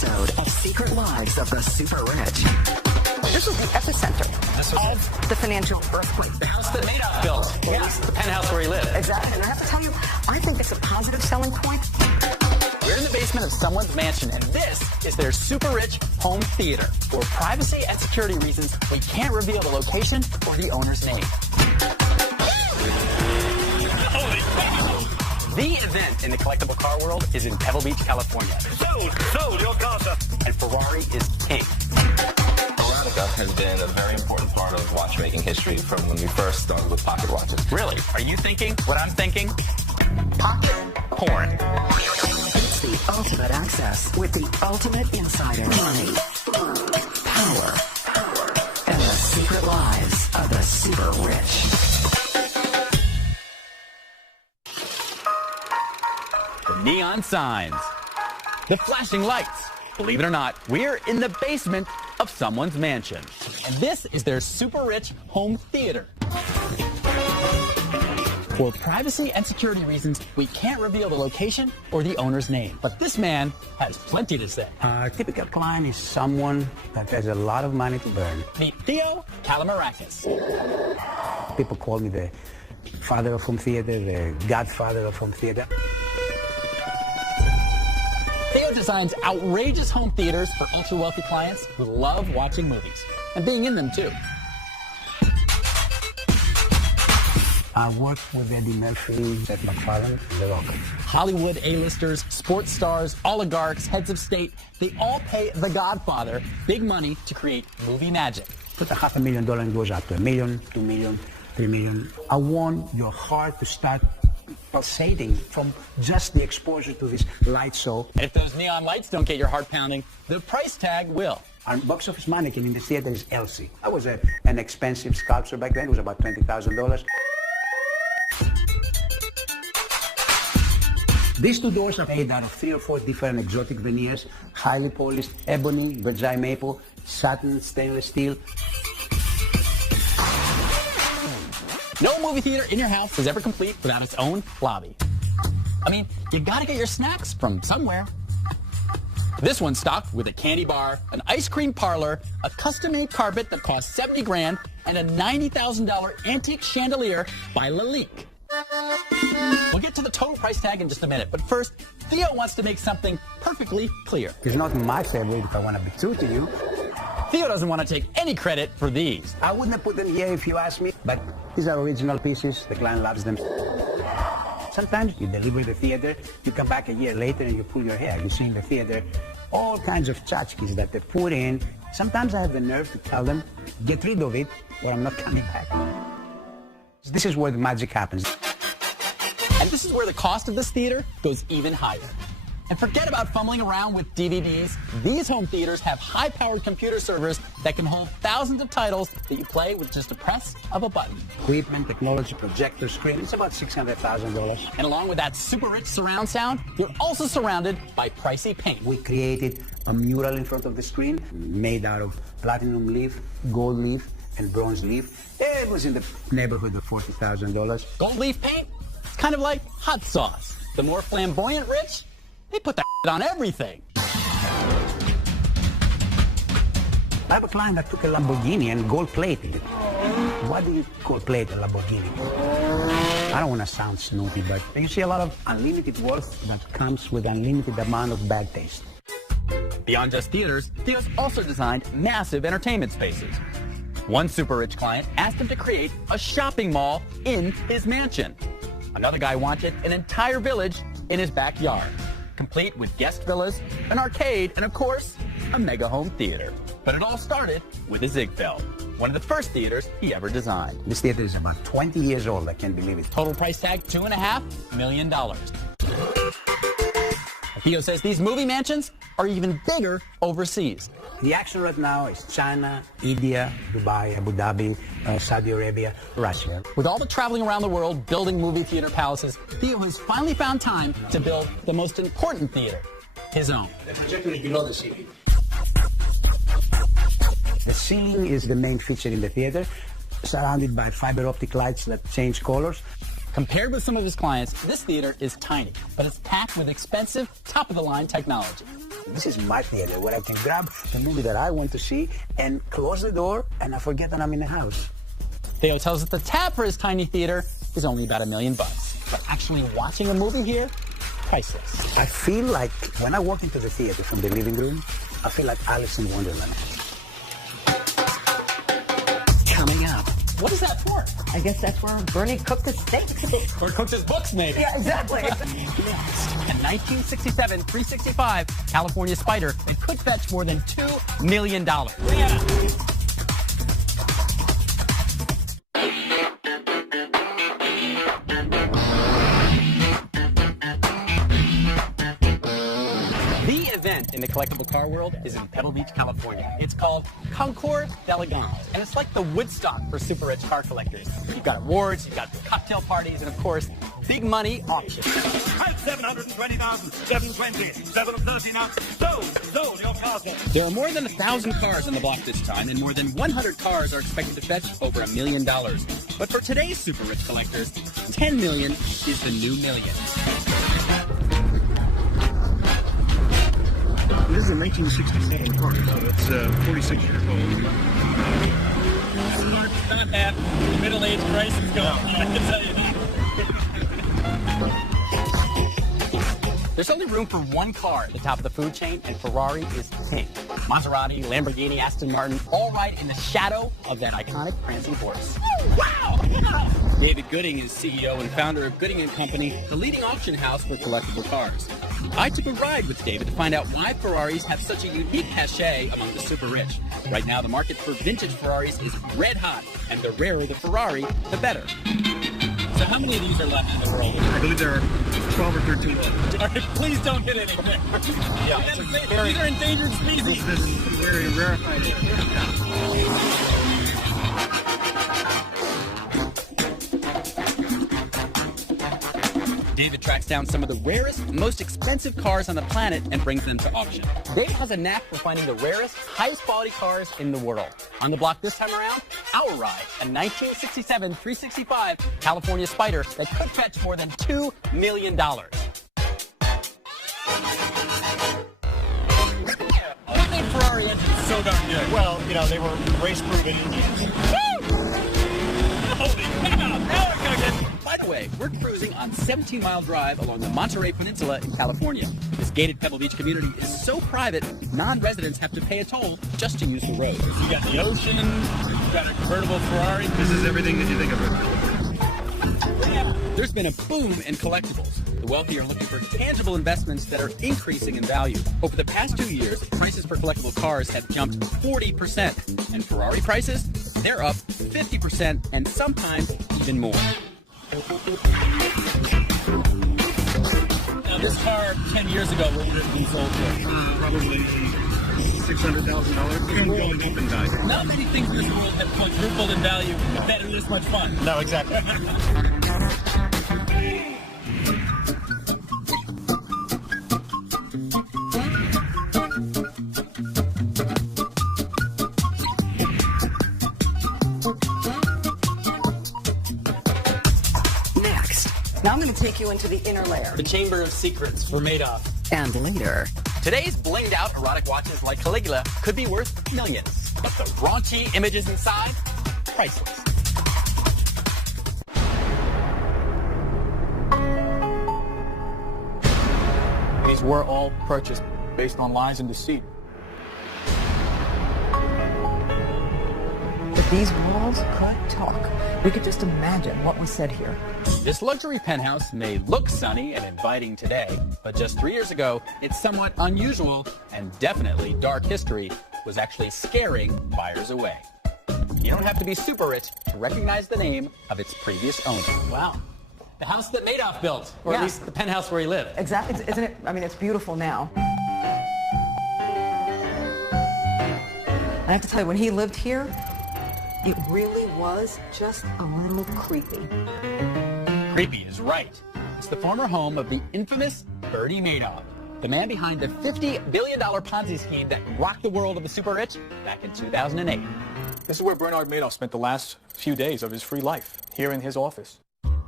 episode of Secret Lives of the Super Rich. This was the epicenter of the financial earthquake. The house that Madoff built. Yeah. The penthouse where he lived. Exactly. And I have to tell you, I think it's a positive selling point. We're in the basement of someone's mansion, and this is their super rich home theater. For privacy and security reasons, we can't reveal the location or the owner's name. The event in the collectible car world is in Pebble Beach, California. Sold your casa. And Ferrari is king. Erotica has been a very important part of watchmaking history from when we first started with pocket watches. Really? Are you thinking what I'm thinking? Pocket porn. It's the ultimate access with the ultimate insider. Money, power, and the secret lives of the super rich. The neon signs. The flashing lights. Believe it or not, we're in the basement of someone's mansion. And this is their super rich home theater. For privacy and security reasons, we can't reveal the location or the owner's name. But this man has plenty to say. Our typical client is someone that has a lot of money to burn. Meet Theo Kalamarakis. People call me the father of home theater, the godfather of home theater. Theo designs outrageous home theaters for ultra-wealthy clients who love watching movies and being in them, too. I worked with Eddie Murphy, Seth MacFarlane, The Rock. Hollywood A-listers, sports stars, oligarchs, heads of state, they all pay the Godfather big money to create movie magic. Put $500,000 and it goes up to $1 million, $2 million, $3 million. I want your heart to start pulsating from just the exposure to this light show. And if those neon lights don't get your heart pounding, the price tag will. Our box office mannequin in the theater is Elsie. That was an expensive sculpture back then. It was about $20,000. These two doors are made out of 3 or 4 different exotic veneers, highly polished, ebony, Versailles maple, satin, stainless steel. No movie theater in your house is ever complete without its own lobby. I mean, you gotta get your snacks from somewhere. This one's stocked with a candy bar, an ice cream parlor, a custom-made carpet that costs $70,000, and a $90,000 antique chandelier by Lalique. We'll get to the total price tag in just a minute, but first, Theo wants to make something perfectly clear. It's not my favorite, if I want to be true to you. Theo doesn't want to take any credit for these. I wouldn't have put them here if you asked me, but these are original pieces. The client loves them. Sometimes you deliver the theater, you come back a year later and you pull your hair. You see in the theater all kinds of tchotchkes that they put in. Sometimes I have the nerve to tell them, get rid of it or I'm not coming back. This is where the magic happens. And this is where the cost of this theater goes even higher. And forget about fumbling around with DVDs. These home theaters have high-powered computer servers that can hold thousands of titles that you play with just a press of a button. Equipment, technology, projector, screen, it's about $600,000. And along with that super rich surround sound, you're also surrounded by pricey paint. We created a mural in front of the screen made out of platinum leaf, gold leaf, and bronze leaf. It was in the neighborhood of $40,000. Gold leaf paint? It's kind of like hot sauce. The more flamboyant rich, they put that on everything. I have a client that took a Lamborghini and gold-plated it. Why do you gold-plate a Lamborghini? I don't want to sound snoopy, but you see a lot of unlimited wealth that comes with unlimited amount of bad taste. Beyond just theaters, Theo's also designed massive entertainment spaces. One super rich client asked him to create a shopping mall in his mansion. Another guy wanted an entire village in his backyard, complete with guest villas, an arcade, and of course, a mega home theater. But it all started with a Ziegfeld, one of the first theaters he ever designed. This theater is about 20 years old, I can't believe it. Total price tag, $2.5 million. Theo says these movie mansions are even bigger overseas. The action right now is China, India, Dubai, Abu Dhabi, Saudi Arabia, Russia. With all the traveling around the world building movie theater palaces, Theo has finally found time to build the most important theater, his own. The trajectory below the ceiling. The ceiling is the main feature in the theater, surrounded by fiber optic lights that change colors. Compared with some of his clients, this theater is tiny, but it's packed with expensive, top-of-the-line technology. This is my theater where I can grab the movie that I want to see and close the door, and I forget that I'm in the house. Theo tells us the tab for his tiny theater is only about $1 million. But actually watching a movie here, priceless. I feel like when I walk into the theater from the living room, I feel like Alice in Wonderland. Coming up. What is that for? I guess that's where Bernie cooked his steaks. Or cooked his books, maybe. Yeah, exactly. Next, in 1967, 365, California Spider, it could fetch more than $2 million. Yeah. In the collectible car world is in Pebble Beach, California. It's called Concours d'Elegance, and it's like the Woodstock for super rich car collectors. You've got awards, you've got cocktail parties, and of course, big money auctions. 720,000, 720, 730 now. Sold, your car's there. There are more than 1,000 cars on the block this time, and more than 100 cars are expected to fetch over $1 million. But for today's super rich collectors, 10 million is the new million. This is a 1967 car, so it's 46 years old. Not that middle-aged crisis going on, I can tell you that. There's only room for one car at the top of the food chain, and Ferrari is king. Maserati, Lamborghini, Aston Martin, all ride in the shadow of that iconic prancing horse. Wow! David Gooding is CEO and founder of Gooding & Company, the leading auction house for collectible cars. I took a ride with David to find out why Ferraris have such a unique cachet among the super rich. Right now, the market for vintage Ferraris is red hot, and the rarer the Ferrari, the better. So how many of these are left in the world? I believe there are 12 or 13 left. All right, please don't hit anything. Yeah, These are endangered species. This is very rarefied. David tracks down some of the rarest, most expensive cars on the planet and brings them to auction. David has a knack for finding the rarest, highest quality cars in the world. On the block this time around, our ride, a 1967 365 California Spider that could fetch more than $2 million. What made Ferrari engines so darn good? Well, you know, they were race-proven engines. Holy cow! Now we're gonna get... By the way, we're cruising on 17-mile drive along the Monterey Peninsula in California. This gated Pebble Beach community is so private, non-residents have to pay a toll just to use the road. You got the ocean, you got a convertible Ferrari. This is everything that you think of it. There's been a boom in collectibles. The wealthy are looking for tangible investments that are increasing in value. Over the past 2 years, prices for collectible cars have jumped 40%. And Ferrari prices, they're up 50% and sometimes even more. Now, this car 10 years ago, what would it have been sold for? Probably $600,000. Going up in value. Not many things in this world have quadrupled in value that are this much fun. No, exactly. Now I'm going to take you into the inner layer. The Chamber of Secrets for Madoff. And later, Today's blinged out erotic watches like Caligula could be worth millions. But the raunchy images inside, priceless. These were all purchased based on lies and deceit. But these walls could talk. We could just imagine what was said here. This luxury penthouse may look sunny and inviting today, but just 3 years ago, its somewhat unusual and definitely dark history was actually scaring buyers away. You don't have to be super rich to recognize the name of its previous owner. Wow. The house that Madoff built, or at least the penthouse where he lived. Exactly, isn't it? I mean, it's beautiful now. I have to tell you, when he lived here, it really was just a little creepy. Creepy is right. It's the former home of the infamous Bernie Madoff, the man behind the $50 billion Ponzi scheme that rocked the world of the super rich back in 2008. This is where Bernard Madoff spent the last few days of his free life, here in his office.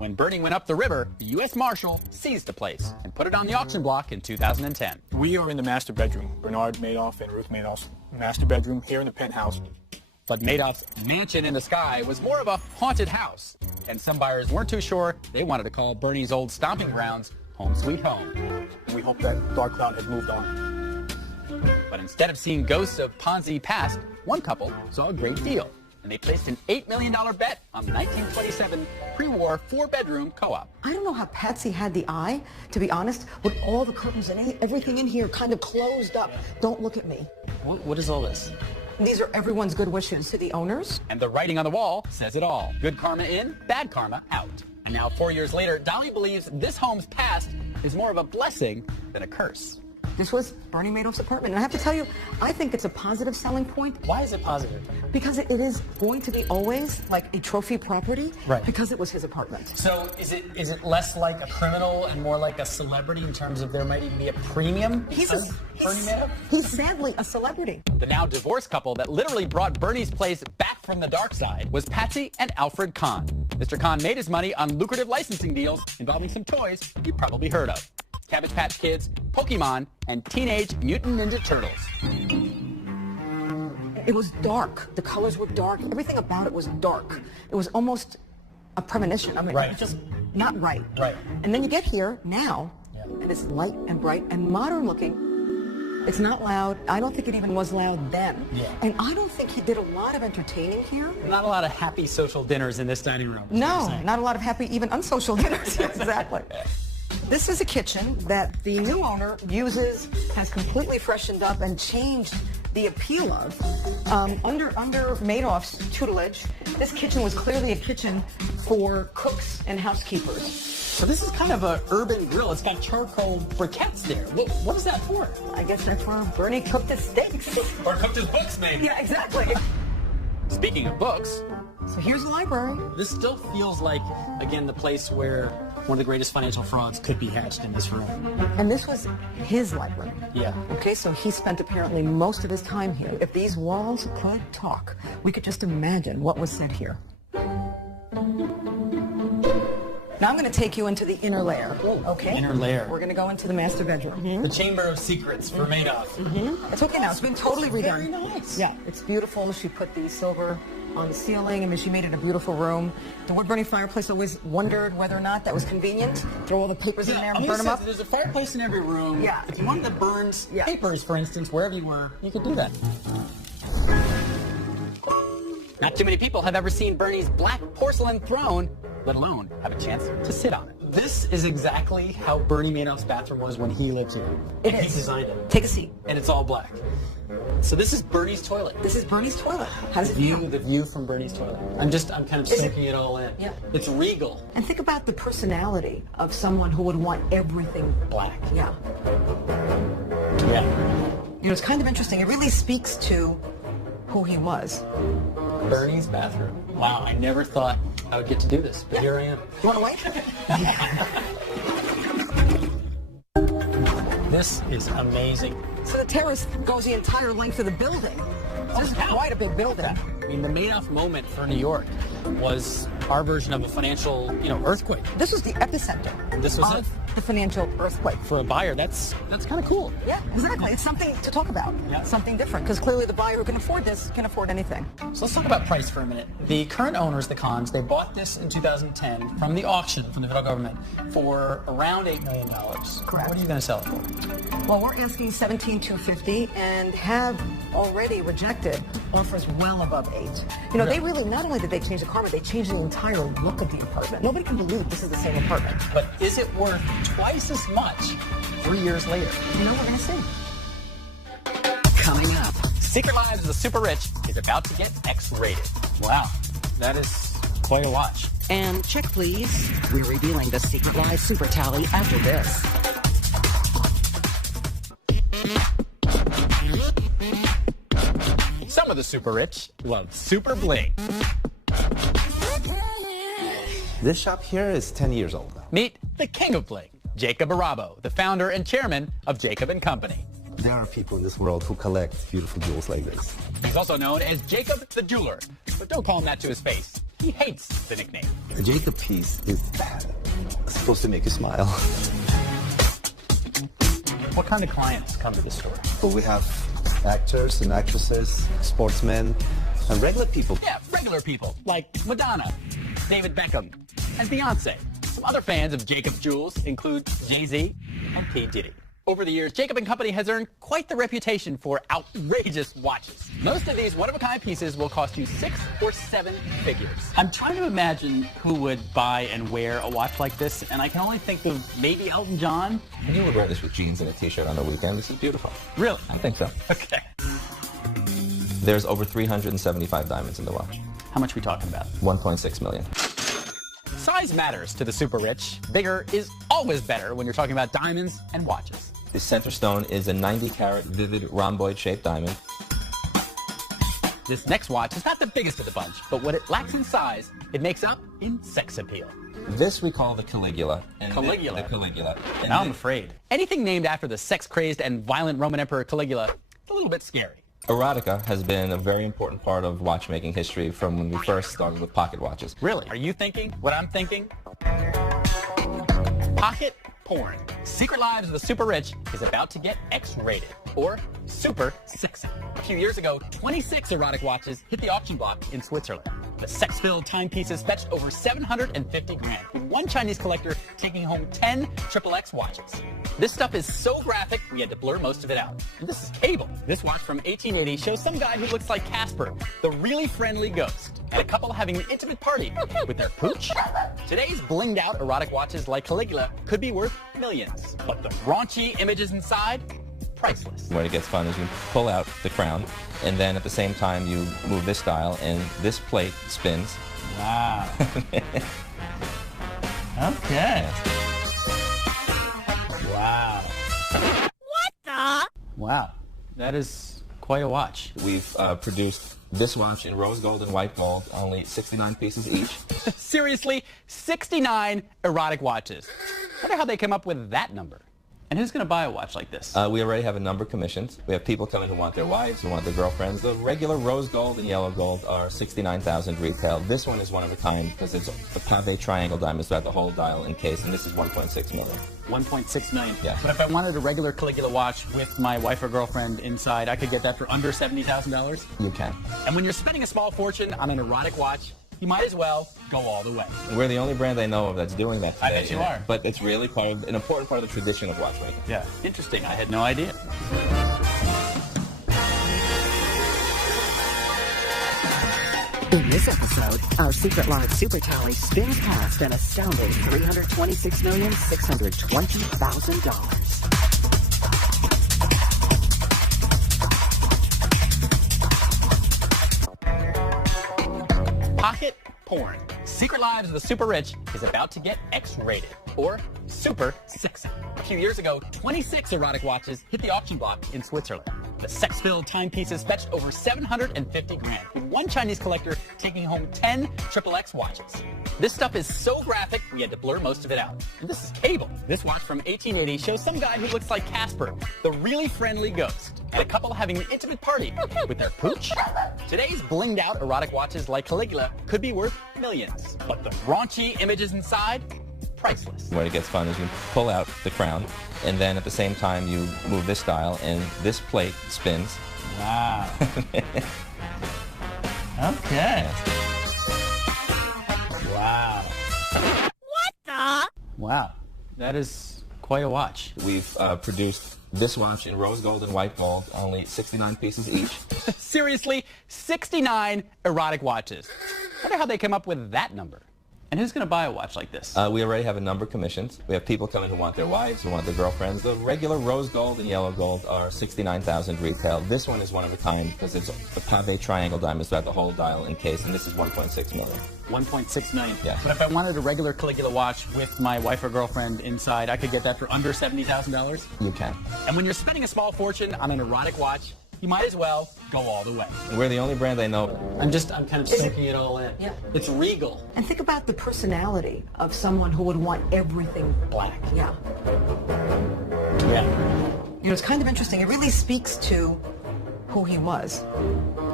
When Bernie went up the river, the U.S. Marshal seized the place and put it on the auction block in 2010. We are in the master bedroom. Bernard Madoff and Ruth Madoff's master bedroom here in the penthouse. But Madoff's mansion in the sky was more of a haunted house, and some buyers weren't too sure they wanted to call Bernie's old stomping grounds home sweet home. We hope that dark cloud had moved on. But instead of seeing ghosts of Ponzi past, one couple saw a great deal, and they placed an $8 million bet on the 1927 pre-war 4-bedroom co-op. I don't know how Patsy had the eye, to be honest, with all the curtains and everything in here kind of closed up. Don't look at me. What is all this? These are everyone's good wishes to the owners. And the writing on the wall says it all. Good karma in, bad karma out. And now 4 years later, Dolly believes this home's past is more of a blessing than a curse. This was Bernie Madoff's apartment. And I have to tell you, I think it's a positive selling point. Why is it positive? Because it is going to be always like a trophy property. Right. Because it was his apartment. So is it less like a criminal and more like a celebrity in terms of there might even be a premium? Bernie Madoff? He's sadly a celebrity. The now divorced couple that literally brought Bernie's place back from the dark side was Patsy and Alfred Kahn. Mr. Kahn made his money on lucrative licensing deals involving some toys you've probably heard of. Cabbage Patch Kids, Pokemon, and Teenage Mutant Ninja Turtles. It was dark. The colors were dark. Everything about it was dark. It was almost a premonition. I mean, Right. It's just not right. Right. And then you get here now, and it's light and bright and modern looking. It's not loud. I don't think it even was loud then. Yeah. And I don't think he did a lot of entertaining here. Not a lot of happy social dinners in this dining room. No, not a lot of happy, even unsocial dinners. Exactly. This is a kitchen that the new owner uses, has completely freshened up and changed the appeal of. Under Madoff's tutelage, this kitchen was clearly a kitchen for cooks and housekeepers. So this is kind of an urban grill. It's got charcoal briquettes there. What is that for? I guess that's where Bernie cooked his steaks. Or cooked his books, maybe. Yeah, exactly. Speaking of books, So here's the library. this still feels like, again, the place where one of the greatest financial frauds could be hatched in this room. And this was his library. Yeah. Okay, so he spent apparently most of his time here. If these walls could talk, we could just imagine what was said here. Now I'm going to take you into the inner layer, okay? Inner layer. We're going to go into the master bedroom. The Chamber of Secrets for Madoff. It's okay now. It's been totally redone. Very nice. Yeah, it's beautiful. She put the silver on the ceiling. I mean, she made it a beautiful room. The wood-burning fireplace, always wondered whether or not that was convenient. Throw all the papers in there and burn them up. There's a fireplace in every room. Yeah. If you wanted to burn papers, for instance, wherever you were, you could do that. Not too many people have ever seen Bernie's black porcelain throne, let alone have a chance to sit on it. This is exactly how Bernie Madoff's bathroom was when he lived here. It He is. designed it. Take a seat. And it's all black. So this is Bernie's toilet. This is Bernie's toilet. How does it feel? The view from Bernie's toilet. I'm kind of soaking it all in. Yeah. It's regal. And think about the personality of someone who would want everything Black. Yeah. Yeah. You know, it's kind of interesting. It really speaks to who he was. Bernie's bathroom. Wow, I never thought I would get to do this, but here I am. You want to wait? This is amazing. So the terrace goes the entire length of the building. This is quite a big building. I mean, the Madoff moment for New York was our version of a financial, earthquake. This was the epicenter This was of the financial earthquake. For a buyer, that's kind of cool. Yeah, exactly. It's something to talk about. Yeah. Something different. Because clearly the buyer who can afford this can afford anything. So let's talk about price for a minute. The current owners, the Kahns, they bought this in 2010 from the auction from the federal government for around $8 million. Correct. What are you going to sell it for? Well, we're asking $17,250 and have already rejected offers well above 8. You know, they really, not only did they change the carpet, they changed the entire look of the apartment. Nobody can believe this is the same apartment. But is it worth twice as much 3 years later? You know, we're going to see. Coming up, Secret Lives of the Super Rich is about to get X-rated. Wow, that is quite a watch. and check please. We're revealing the Secret Live Super Tally after this. Some of the super rich love super bling. This shop here is 10 years old now. Meet the king of bling, Jacob Arabo, the founder and chairman of Jacob & Company. There are people in this world who collect beautiful jewels like this. He's also known as Jacob the Jeweler, but don't call him that to his face. he hates the nickname. The Jacob piece is supposed to make you smile. What kind of clients come to the store? Well, we have actors and actresses, sportsmen, and regular people. Yeah, regular people like Madonna, David Beckham, and Beyonce. Some other fans of Jacob's jewels include Jay-Z and P. Diddy. Over the years, Jacob & Company has earned quite the reputation for outrageous watches. Most of these one-of-a-kind pieces will cost you 6 or 7 figures. I'm trying to imagine who would buy and wear a watch like this, and I can only think of maybe Elton John. You would wear this with jeans and a t-shirt on the weekend. This is beautiful. Really? I think so. Okay. There's over 375 diamonds in the watch. How much are we talking about? 1.6 million. Size matters to the super rich. Bigger is always better when you're talking about diamonds and watches. The center stone is a 90-carat vivid rhomboid-shaped diamond. This next watch is not the biggest of the bunch, but what it lacks in size, it makes up in sex appeal. This we call the Caligula. Caligula? The Caligula. Now I'm afraid. Anything named after the sex-crazed and violent Roman Emperor Caligula, it's a little bit scary. Erotica has been a very important part of watchmaking history from when we first started with pocket watches. Really? Are you thinking what I'm thinking? Pocket porn. Secret Lives of the Super Rich is about to get X-rated, or super sexy. A few years ago, 26 erotic watches hit the auction block in Switzerland. The sex-filled timepieces fetched over 750 grand, with one Chinese collector taking home 10 XXX watches. This stuff is so graphic, we had to blur most of it out. And this is cable. This watch from 1880 shows some guy who looks like Casper, the really friendly ghost, and a couple having an intimate party with their pooch. Today's blinged out erotic watches like Caligula could be worth millions, but the raunchy images inside, priceless. Where it gets fun is you pull out the crown, and then at the same time you move this dial, and this plate spins. Wow. Okay. Wow. What the? Wow. That is quite a watch. We've produced this watch in rose gold and white gold, only 69 pieces each. Seriously, 69 erotic watches. I wonder how they came up with that number. And who's going to buy a watch like this? We already have a number commissioned. We have people coming who want their wives, who want their girlfriends. The regular rose gold and yellow gold are $69,000 retail. This one is one of a kind because it's a pave triangle diamond, so I have the whole dial encased, and this is 1.6 million. 1.6 million? Yeah. But if I wanted a regular Caligula watch with my wife or girlfriend inside, I could get that for under $70,000? You can. And when you're spending a small fortune on an erotic watch, you might as well go all the way. We're the only brand I know of that's doing that today. I bet you are. But it's really an important part of the tradition of watchmaking. Yeah. Interesting. I had no idea. In this episode, our Secret Live Super Tally spins past an astounding $326,620,000. Pocket porn. Secret Lives of the Super Rich is about to get X-rated, or super sexy. A few years ago, 26 erotic watches hit the auction block in Switzerland. The sex-filled timepieces fetched over 750 grand, with one Chinese collector taking home 10 XXX watches. This stuff is so graphic, we had to blur most of it out. And this is cable. This watch from 1880 shows some guy who looks like Casper, the really friendly ghost, and a couple having an intimate party with their pooch. Today's blinged out erotic watches like Caligula could be worth millions, but the raunchy images inside, priceless. Where it gets fun is you pull out the crown, and then at the same time you move this dial, and this plate spins. Wow. Okay. Wow. What the? Wow. That is quite a watch. We've produced this watch in rose gold and white gold, only 69 pieces each. Seriously, 69 erotic watches. I wonder how they came up with that number. And who's going to buy a watch like this? We already have a number commissioned. We have people coming who want their wives, who want their girlfriends. The regular rose gold and yellow gold are $69,000 retail. This one is one of a kind because it's a pave triangle diamond, so I have the whole dial encased, and this is 1.6 million. 1.6 million? Yeah. But if I wanted a regular Caligula watch with my wife or girlfriend inside, I could get that for under $70,000? You can. And when you're spending a small fortune on an erotic watch, you might as well go all the way. We're the only brand I know. I'm kind of soaking it all in. Yeah. It's regal. And think about the personality of someone who would want everything Black. Yeah. Yeah. You know, it's kind of interesting. It really speaks to who he was.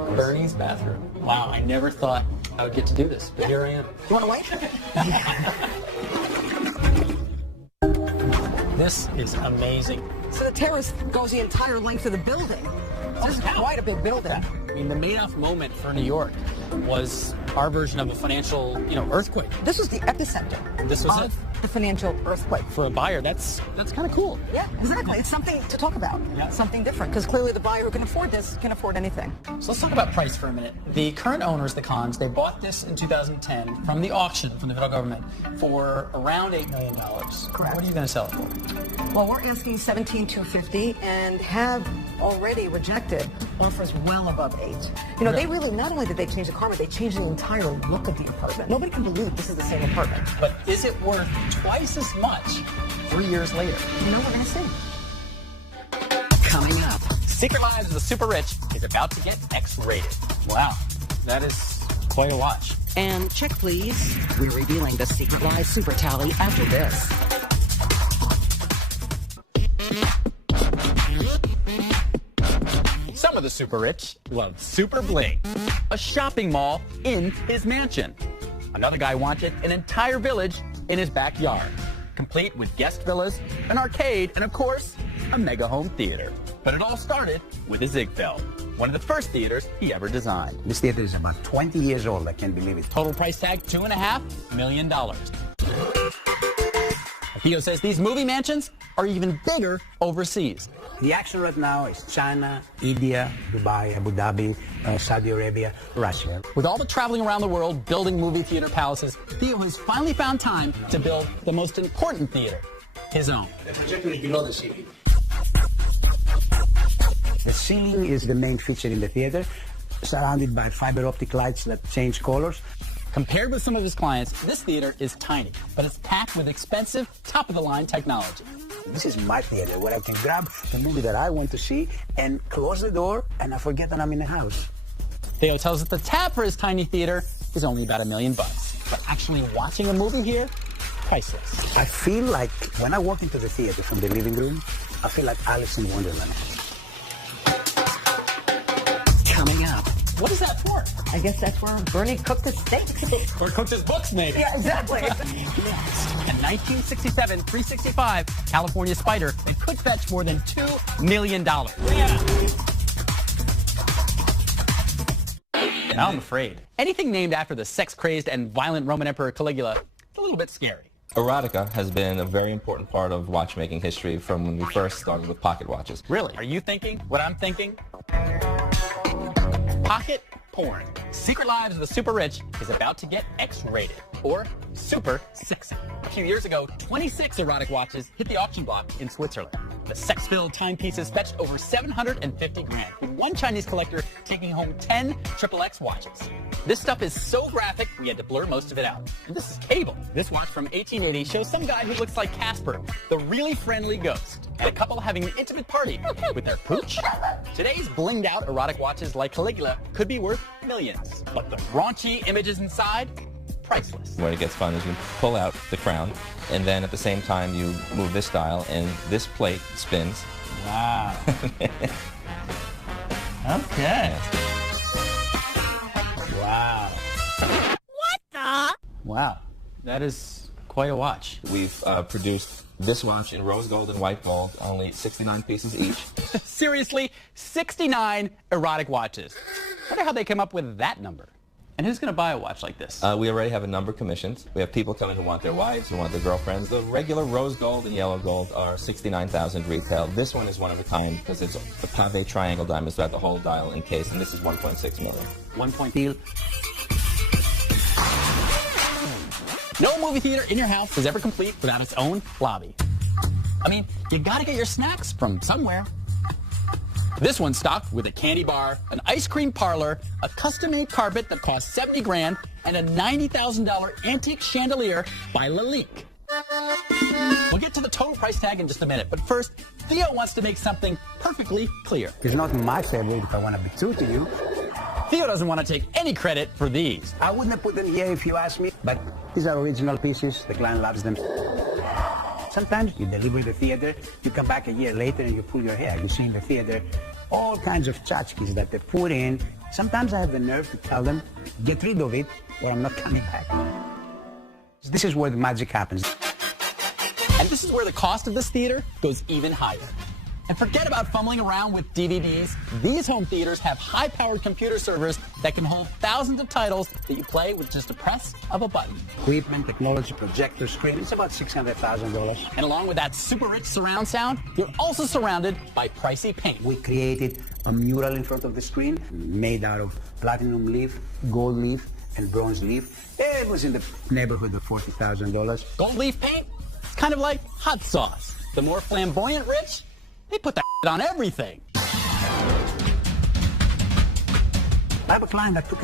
Bernie's bathroom. Wow, I never thought I would get to do this, but here I am. You want to wait? This is amazing. So the terrace goes the entire length of the building. This is quite a big building. I mean, the Madoff moment for New York was our version of a financial, earthquake. This was the epicenter. This was of the financial earthquake. For a buyer, that's kind of cool. Yeah, exactly. It's something to talk about. Yeah. Something different, because clearly the buyer who can afford this can afford anything. So let's talk about price for a minute. The current owners, the Khans, they bought this in 2010 from the auction from the federal government for around $8 million. Correct. What are you going to sell it for? Well, we're asking $17,250 and have already rejected offers well above $8. They really, not only did they change the carpet, they changed the entire look of the apartment. Nobody can believe this is the same apartment. But is it worth twice as much 3 years later? No, we're going to see. Coming up, Secret Lives of the Super Rich is about to get X-rated. Wow, that is quite a watch. and check please. We're revealing the Secret Lives Super Tally after this. Some of the super rich love super bling, a shopping mall in his mansion. Another guy wanted an entire village in his backyard, complete with guest villas, an arcade, and of course, a mega home theater. But it all started with a Ziegfeld, one of the first theaters he ever designed. This theater is about 20 years old. I can't believe it. Total price tag, $2.5 million. Theo says these movie mansions are even bigger overseas. The action right now is China, India, Dubai, Abu Dhabi, Saudi Arabia, Russia. With all the traveling around the world building movie theater palaces, Theo has finally found time to build the most important theater, his own. Directly below the ceiling. The ceiling is the main feature in the theater, surrounded by fiber optic lights that change colors. Compared with some of his clients, this theater is tiny, but it's packed with expensive, top-of-the-line technology. This is my theater where I can grab the movie that I want to see and close the door, and I forget that I'm in the house. Theo tells us the tab for his tiny theater is only about $1 million. But actually watching a movie here, priceless. I feel like when I walk into the theater from the living room, I feel like Alice in Wonderland. Coming up. What is that for? I guess that's where Bernie cooked his steaks. Or cooked his books, maybe. Yeah, exactly. A 1967 365 California Spider that could fetch more than $2 million. Yeah. Now I'm afraid. Anything named after the sex-crazed and violent Roman Emperor Caligula is a little bit scary. Erotica has been a very important part of watchmaking history from when we first started with pocket watches. Really? Are you thinking what I'm thinking? Pocket porn. Secret Lives of the Super Rich is about to get X-rated, or super sexy. A few years ago, 26 erotic watches hit the auction block in Switzerland. The sex-filled timepieces fetched over $750 grand, with one Chinese collector taking home 10 XXX watches. This stuff is so graphic, we had to blur most of it out. And this is cable. This watch from 1880 shows some guy who looks like Casper, the really friendly ghost, and a couple having an intimate party with their pooch. Today's blinged out erotic watches like Caligula could be worth millions, but the raunchy images inside, priceless. Where it gets fun is you pull out the crown, and then at the same time you move this dial, and this plate spins. Wow. Okay. Wow. What the? Wow. That is quite a watch. We've produced this watch in rose gold and white gold, only 69 pieces each. Seriously, 69 erotic watches. I wonder how they came up with that number. And who's going to buy a watch like this? We already have a number commissioned. We have people coming who want their wives, who want their girlfriends. The regular rose gold and yellow gold are $69,000 retail. This one is one of a kind because it's a pave triangle diamond throughout the whole dial encased, and this is $1.6 million. 1 point deal. No movie theater in your house is ever complete without its own lobby. I mean, you gotta get your snacks from somewhere. This one's stocked with a candy bar, an ice cream parlor, a custom-made carpet that costs 70 grand, and a $90,000 antique chandelier by Lalique. We'll get to the total price tag in just a minute, but first, Theo wants to make something perfectly clear. It's not my favorite if I want to be true to you. Theo doesn't want to take any credit for these. I wouldn't have put them here if you asked me, but these are original pieces. The client loves them. Sometimes you deliver the theater, you come back a year later and you pull your hair. You see in the theater all kinds of tchotchkes that they put in Sometimes I have the nerve to tell them, get rid of it or I'm not coming back. This is where the magic happens. And this is where the cost of this theater goes even higher. And forget about fumbling around with DVDs. These home theaters have high-powered computer servers that can hold thousands of titles that you play with just a press of a button. Equipment, technology, projector screen, it's about $600,000. And along with that super rich surround sound, you're also surrounded by pricey paint. We created a mural in front of the screen made out of platinum leaf, gold leaf, and bronze leaf. It was in the neighborhood of $40,000. Gold leaf paint? It's kind of like hot sauce. The more flamboyant rich, they put that on everything. I have a client that took a